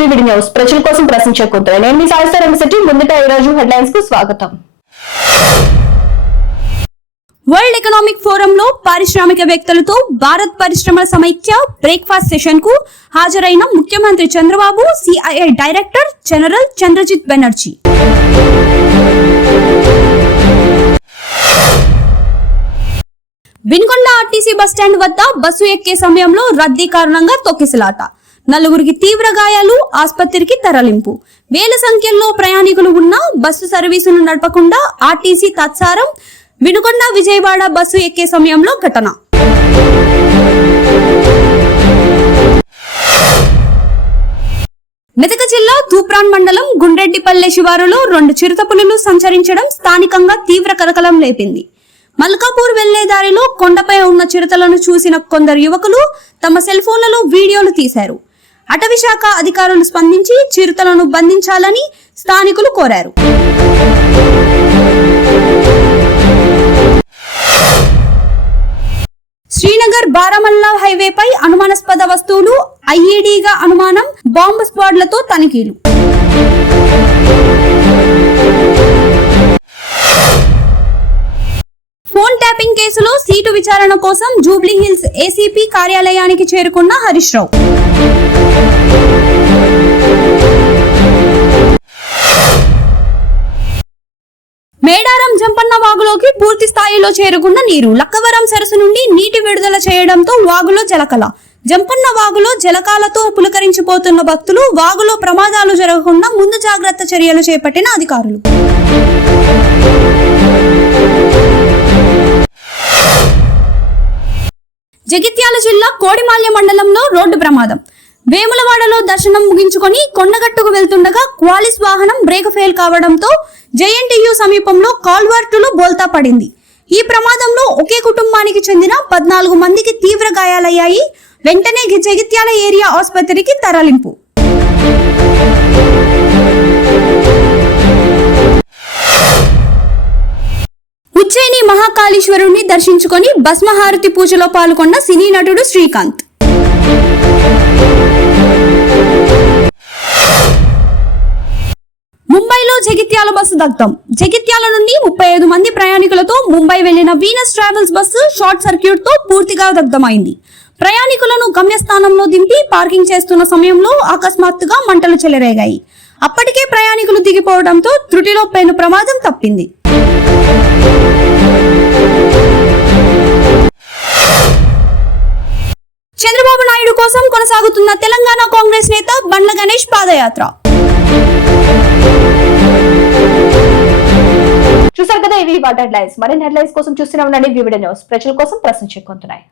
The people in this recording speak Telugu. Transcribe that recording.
VVD news. ప్రజల కోసం ప్రశ్నించే కూతురు నేను మీ సాయిస్తారం శెట్టి ముందుట ఈ రోజు హెడ్లైన్స్కు స్వాగతం. వరల్డ్ ఎకనామిక్ ఫోరంలో పారిశ్రామికవేత్తలతో భారత్ పరిశ్రమల సమైక్య బ్రేక్ఫాస్ట్ సెషన్కు హాజరైన ముఖ్యమంత్రి Chandrababu CII director general Chandrajit Banerjee. Vinukonda RTC bus stand వద్ద బస్సు ఎక్కే సమయంలో రద్దీ కారణంగా తొక్కిసలాట. నలుగురికి తీవ్ర గాయాలు ఆసుపత్రికి తరలింపు. వేల సంఖ్యలో ప్రయాణికులు ఉన్న బస్సు సర్వీసును నడపకుండా ఆర్టీసీ తత్సారం వినుకొండ విజయవాడ బస్సు ఎక్కే సమయంలో ఘటన. మెదక జిల్లా తూప్రాన్ మండలం గుండ్రెడ్డిపల్లె శివారులో రెండు చిరుతపులులు సంచరించడం స్థానికంగా తీవ్ర కలకలం లేపింది. మల్కాపూర్ వెళ్ళే దారిలో కొండపై ఉన్న చిరుతలను చూసిన కొందరు యువకులు తమ సెల్ ఫోన్లలో వీడియోలు తీశారు. అటవీశాఖ అధికారులు స్పందించి చిరుతలను బంధించాలని స్థానికులు కోరారు. శ్రీనగర్ బారామల్లా హైవేపై అనుమానాస్పద వస్తువులు ఐఈడీగా అనుమానం బాంబు స్క్వాడ్లతో తనిఖీలు. ఫోన్ ట్యాపింగ్ కేసులో సీటు విచారణ కోసం జూబ్లీహిల్స్ ఏసీపీ కార్యాలయానికి చేరుకున్న హరీష్ రావు. మేడారం జంపన్న వాగులోకి పూర్తి స్థాయిలో చేరుకున్న నీరు లక్కవరం సరస్సు నుండి నీటి విడుదల చేయడంతో వాగులో జలకల జంపన్న వాగులో జలకాలతో పులకరించిపోతున్న భక్తులు వాగులో ప్రమాదాలు జరగకుండా ముందు జాగ్రత్త చర్యలు చేపట్టిన అధికారులు. జగిత్యాల జిల్లా కోడిమాల్య మండలంలో రోడ్డు ప్రమాదం. వేములవాడలో దర్శనం ముగించుకొని కొండగట్టుకు వెళ్తుండగా క్వాలిస్ వాహనం బ్రేక్ ఫెయిల్ కావడంతో జేఎన్టీయూ సమీపంలో కాల్వర్టులో బోల్తా పడింది. ఈ ప్రమాదంలో ఒకే కుటుంబానికి చెందిన పద్నాలుగు మందికి తీవ్ర గాయాలయ్యాయి. వెంటనే జగిత్యాల ఏరియా ఆసుపత్రికి తరలింపు. ఉజ్జయిని మహాకాళేశ్వరుణ్ణి దర్శించుకొని భస్మహారతి పూజలో పాల్గొన్న సినీ నటుడు శ్రీకాంత్. ముంబైలో జగిత్యాల బస్సు దగ్ధం. జగిత్యాల నుండి ముప్పై ఐదు మంది ప్రయాణికులతో ముంబై వెళ్ళిన వీనస్ ట్రావెల్స్ బస్సు షార్ట్ సర్క్యూట్తో పూర్తిగా దగ్ధమైంది. ప్రయాణికులను గమ్యస్థానంలో దింపి పార్కింగ్ చేస్తున్న సమయంలో అకస్మాత్తుగా మంటలు చెలరేగాయి. అప్పటికే ప్రయాణికులు దిగిపోవడంతో త్రుటిలో పెను ప్రమాదం తప్పింది. కోసం కొనసాగుతున్న తెలంగాణ కాంగ్రెస్ నేత బండ్ల గణేష్ పాదయాత్ర. చూసారు కదా ఇవి వాటి హెడ్లైన్స్. మరిన్ని హెడ్లైన్స్ కోసం చూస్తూనే ఉండండి. వివిడ న్యూస్. ప్రజల కోసం ప్రశ్న చెక్కుతున్నాయి